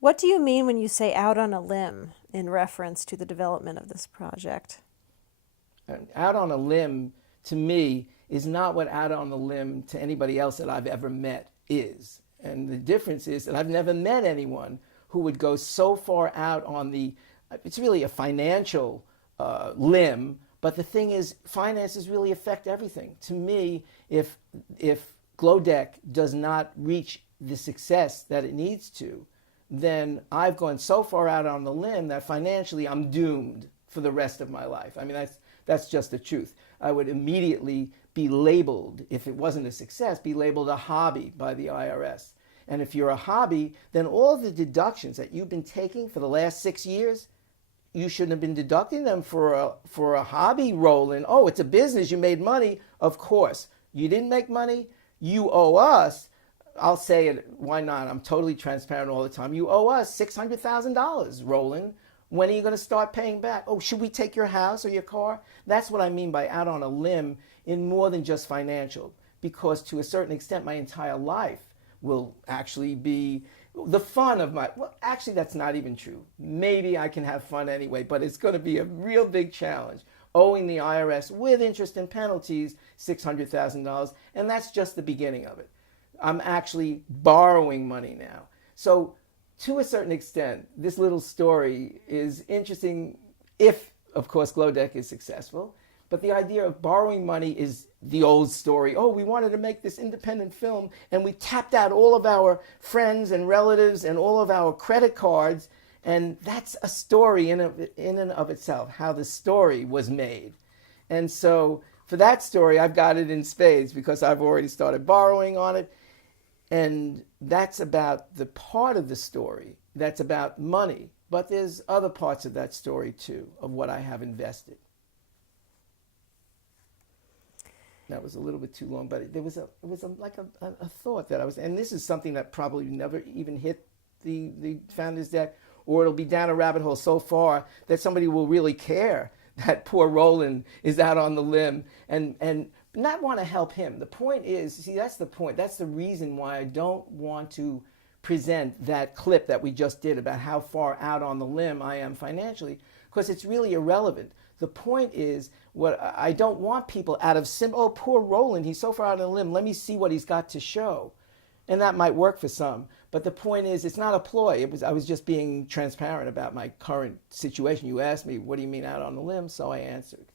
What do you mean when you say out on a limb in reference to the development of this project? Out on a limb, to me, is not what out on a limb to anybody else that I've ever met is. And the difference is that I've never met anyone who would go so far out on it's really a financial limb, but the thing is, finances really affect everything. To me, if Glowdeck does not reach the success that it needs to, then I've gone so far out on the limb that financially I'm doomed for the rest of my life. I mean, that's just the truth. I would immediately be labeled, if it wasn't a success, be labeled a hobby by the IRS. And if you're a hobby, then all the deductions that you've been taking for the last 6 years, you shouldn't have been deducting them for a hobby role in, oh, it's a business, you made money. Of course. You didn't make money, you owe us. I'll say it, why not? I'm totally transparent all the time. You owe us $600,000, Roland. When are you going to start paying back? Oh, should we take your house or your car? That's what I mean by out on a limb in more than just financial. Because to a certain extent, my entire life will actually be the fun of well, actually, that's not even true. Maybe I can have fun anyway, but it's going to be a real big challenge. Owing the IRS with interest and penalties $600,000, and that's just the beginning of it. I'm actually borrowing money now. So to a certain extent, this little story is interesting if, of course, Glowdeck is successful. But the idea of borrowing money is the old story. Oh, we wanted to make this independent film, and we tapped out all of our friends and relatives and all of our credit cards. And that's a story in and of itself, how the story was made. And so for that story, I've got it in spades because I've already started borrowing on it. And that's about the part of the story that's about money. But there's other parts of that story, too, of what I have invested. That was a little bit too long, but it was a thought that I was, and this is something that probably never even hit the Founders Dec, or it'll be down a rabbit hole so far that somebody will really care that poor Roland is out on the limb and not want to help him. The point is, see, that's the point. That's the reason why I don't want to present that clip that we just did about how far out on the limb I am financially, because it's really irrelevant. The point is, what I don't want people out of oh, poor Roland, he's so far out on the limb, let me see what he's got to show. And that might work for some. But the point is, it's not a ploy. I was just being transparent about my current situation. You asked me, what do you mean out on the limb? So I answered.